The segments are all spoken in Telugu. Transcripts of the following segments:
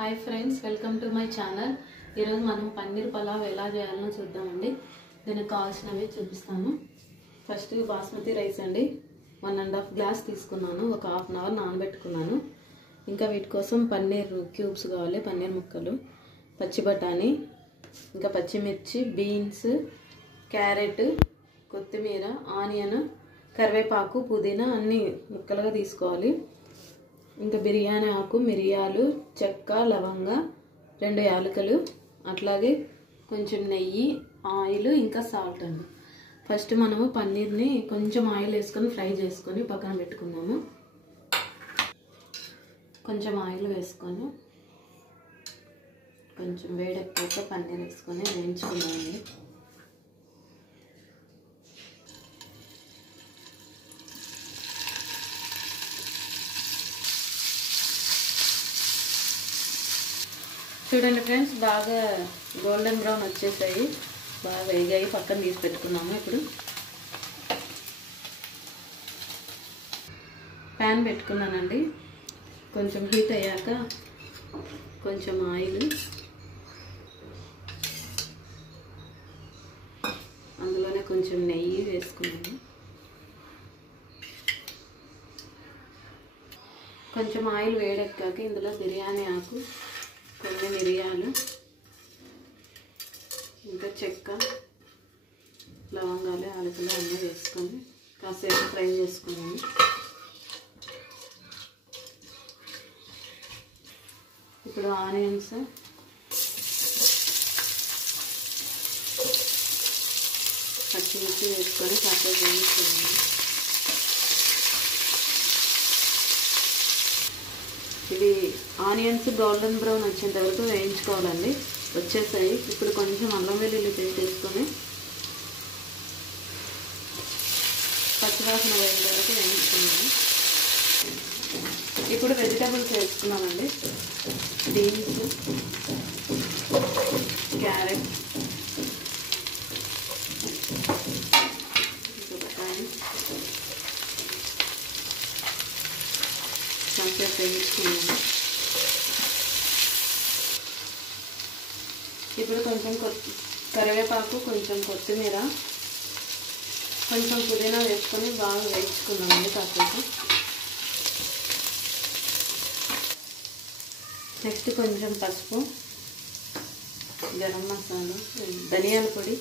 Hi friends, welcome to my channel. ఈరోజు మనం పన్నీర్ పలావ్ ఎలా చేయాలో చూద్దామండి. దీనికి కావాల్సినవి చూపిస్తాను. ఫస్ట్ బాస్మతి రైస్ అండి, 1.5 గ్లాస్ తీసుకున్నాను. ఒక హాఫ్ అన్ అవర్ నానబెట్టుకున్నాను. ఇంకా వీటి కోసం పన్నీర్ క్యూబ్స్ కావాలి, పన్నీర్ ముక్కలు, పచ్చి బఠానీ, ఇంకా పచ్చిమిర్చి, బీన్స్, క్యారెట్, కొత్తిమీర, ఆనియన్, కరివేపాకు, పుదీనా అన్నీ ముక్కలుగా తీసుకోవాలి. ఇంకా బిర్యానీ ఆకు, మిరియాలు, చెక్క, లవంగ, 2 యాలకులు, అట్లాగే కొంచెం నెయ్యి, ఆయిల్, ఇంకా సాల్ట్ అండి. ఫస్ట్ మనము పన్నీర్ని కొంచెం ఆయిల్ వేసుకొని ఫ్రై చేసుకొని పక్కన పెట్టుకుందాము. కొంచెం ఆయిల్ వేసుకొని కొంచెం వేడెక్కాక పన్నీర్ వేసుకొని వేయించుకుందామండి. చూడండి ఫ్రెండ్స్, బాగా గోల్డెన్ బ్రౌన్ వచ్చేసాయి, బాగా వేగాయి. పక్కన తీసి పెట్టుకున్నాము. ఇప్పుడు ప్యాన్ పెట్టుకున్నానండి. కొంచెం హీట్ అయ్యాక కొంచెం ఆయిల్, అందులోనే కొంచెం నెయ్యి వేసుకున్నాను. కొంచెం ఆయిల్ వేడెక్కాక ఇందులో బిర్యానీ ఆకు, కొన్ని మిరియాలు, ఇంకా చెక్క, లవంగాలు, యాలకులు అన్నీ వేసుకొని కాసేపు ఫ్రై చేసుకున్నాను. ఇప్పుడు ఆనియన్స్, పచ్చిమిర్చి వేసుకొని కాసేపు వేయించుకున్నాను. ఇది ఆనియన్స్ గోల్డెన్ బ్రౌన్ వచ్చేంత వరకు వేయించుకోవాలండి. వచ్చేసాయి. ఇప్పుడు కొంచెం అల్లం వెల్లుల్లి పేస్ట్ వేసుకొని పచ్చివాసన వేసే వరకు వేయించుకున్నాను. ఇప్పుడు వెజిటబుల్స్ వేసుకున్నామండి. బీన్స్, క్యారెట్, బఠానీ కాసేపు వేయించుకున్నాను. ఇప్పుడు కొంచెం కరివేపాకు, కొంచెం కొత్తిమీర, కొంచెం పుదీనా వేసుకొని బాగా వేయించుకున్నామండి కాసేపు. నెక్స్ట్ కొంచెం పసుపు, గరం మసాలా, ధనియాల పొడి,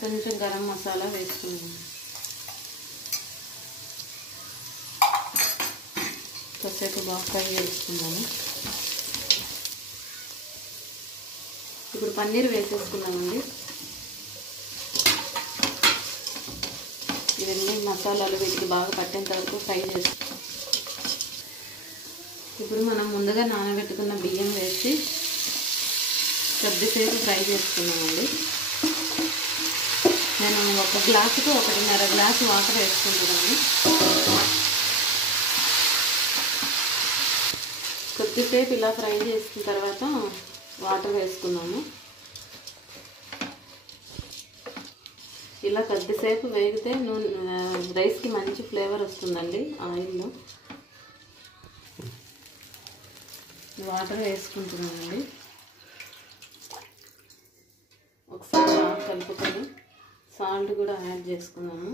కొంచెం గరం మసాలా వేసుకున్నాము. కాసేపు బాగా ఫ్రై చేసుకున్నాము. ఇప్పుడు పన్నీర్ వేసేసుకున్నామండి. ఇవన్నీ మసాలాలు వీటికి బాగా పట్టేంత వరకు ఫ్రై చేసుకున్నాం. ఇప్పుడు మనం ముందుగా నానబెట్టుకున్న బియ్యం వేసి కొద్దిసేపు ఫ్రై చేసుకున్నామండి. నేను 1 గ్లాసుకు 1.5 గ్లాసు వాటర్ వేసుకుంటున్నాను. కొద్దిసేపు ఇలా ఫ్రై చేసిన తర్వాత వాటర్ వేసుకున్నాము. ఇలా కొద్దిసేపు వేగితే రైస్కి మంచి ఫ్లేవర్ వస్తుందండి. ఆయిల్లో వాటర్ వేసుకుంటున్నామండి. ఒకసారి బాగా కలుపుకొని సాల్ట్ కూడా యాడ్ చేసుకున్నాము.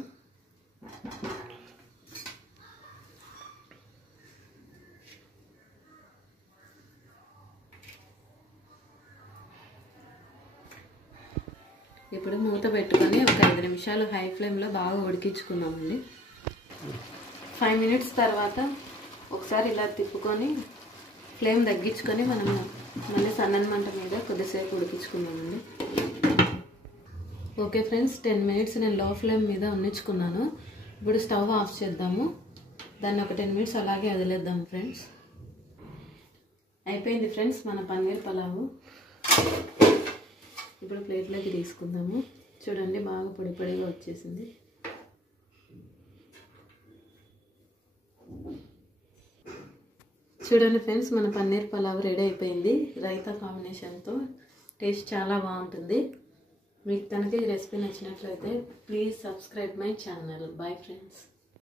ఇప్పుడు మూత పెట్టుకొని ఒక 5 నిమిషాలు హై ఫ్లేమ్లో బాగా ఉడికించుకున్నామండి. 5 మినిట్స్ తర్వాత ఒకసారి ఇలా తిప్పుకొని ఫ్లేమ్ తగ్గించుకొని మనము మళ్ళీ సన్నని మంట మీద కొద్దిసేపు ఉడికించుకున్నామండి. ఓకే ఫ్రెండ్స్, 10 మినిట్స్ నేను లో ఫ్లేమ్ మీద ఉంచుకున్నాను. ఇప్పుడు స్టవ్ ఆఫ్ చేద్దాము. దాన్ని ఒక 10 మినిట్స్ అలాగే వదిలేద్దాము ఫ్రెండ్స్. అయిపోయింది ఫ్రెండ్స్ మన పన్నీర్ పలావు. ఇప్పుడు ప్లేట్లోకి తీసుకుందాము. చూడండి, బాగా పొడి పొడిగా వచ్చేసింది. చూడండి ఫ్రెండ్స్, మన పన్నీర్ పలావ్ రెడీ అయిపోయింది. రైతా కాంబినేషన్తో టేస్ట్ చాలా బాగుంటుంది. మీకు కనుక ఈ రెసిపీ నచ్చినట్లయితే please subscribe my channel. Bye friends.